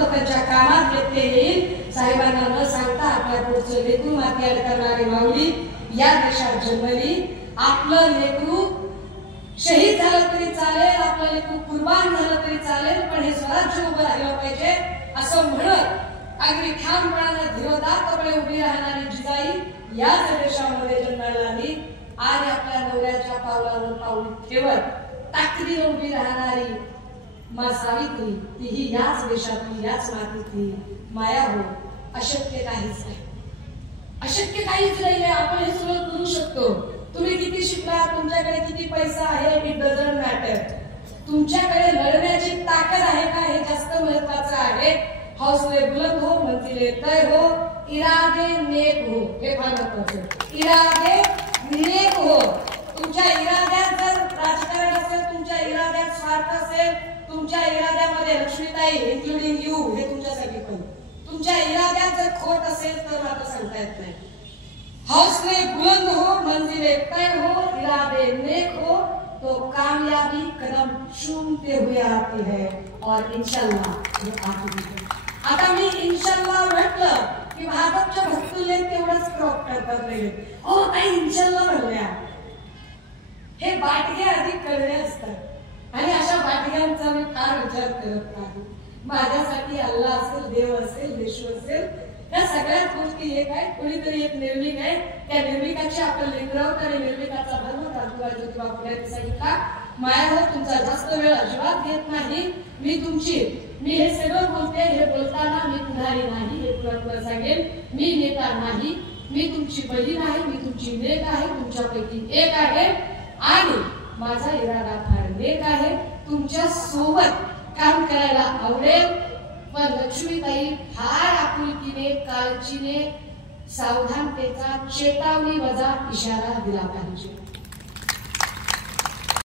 बरोबर त्यांच्या कामात व्यत्यय येईल। साहेबांना न सांगता आपल्या पुढचं लेकरू माती आड करणारी माऊली या देशात जन्मली। आपलं लेकरू शहीद झालं तरी चालेल, आपलं लेकरू कुर्बान झालं तरी चालेल, पण हे स्वराज्य उभं राहिलं पाहिजे असं म्हणत अगदी ठामपणानं धीरोदात्तपणे उभी राहणारी जिजाई याच देशामध्ये जन्माला आली। आज आपल्या नवऱ्याच्या पावलावर पाऊल ठेवत ताकदीने उभी राहणारी मा सावित्री तीही याच देशातली याच मातीतली माया हो। अशक्य काहीच नाही, अशक्य काहीच नाही आहे। आपण हे सगळं करू शकतो। तुम्ही किती शिकला, तुमच्याकडे किती पैसा आहे, इट डझंट मॅटर। तुमच्याकडे लढण्याची ताकद आहे का हे जास्त महत्त्वाचं आहे। हौसले बुलंद हो, मंजिले तय हो, इरादे नेक हो, हे फार महत्त्वाचं। इरादे नेक हो। तुमच्या इराद्यात जर राजकारण असेल, तुमच्या इराद्यात स्वार्थ असेल, तुमच्या इराद्यामध्ये लक्ष्मीताई इन्क्लुडिंग यू हे तुमच्यासाठी पण, तुमच्या इराद्यात जर खोट असेल तर मात्र सांगता येत नाही। हौसले बुलंद हो, मंजिले तय हो, इरादे नेक हो, तो कामयाबी कदम चूमते हुए आती है और इंशाल्लाह वो आती है। आता मी इंशाल्लाह म्हटलं की भाजपच्या भक्तुले तेवढंच क्रॉप करतात नाही, ओ ताई इंशाल्लाह म्हणल्या। हे बाटगे अधिक कळले असतात आणि अशा बाटग्यांचा मी फार विचार करत नाही। माझ्यासाठी अल्लाह असेल, देव असेल, येशू असेल, या सगळ्याच गोष्टी एक आहेत। कोणीतरी एक निर्मिक आहे, त्या निर्मिकाची आपण लेकरावत आणि निर्मिकाचा धर्म क्रांतिवादी ज्योतिबा फुले सांगितला। माया हो, तुमचा जास्त वेळ अजिबात घेत नाही। मी हे सगळं बोलते, हे बोलताना मी पुढारी नाही हे तुला सांगेन। मी नेता नाही, मी तुमची बहीण आहे, मी तुमची लेक आहे, तुमच्यापैकी एक आहे आणि माझा इरादा फार नेक आहे। तुमच्या सोबत काम करायला आवडेल, पण लक्ष्मीताई फार आपुलकीने, काळजीने, सावधानतेचा चेतावणी वजा इशारा दिला पाहिजे।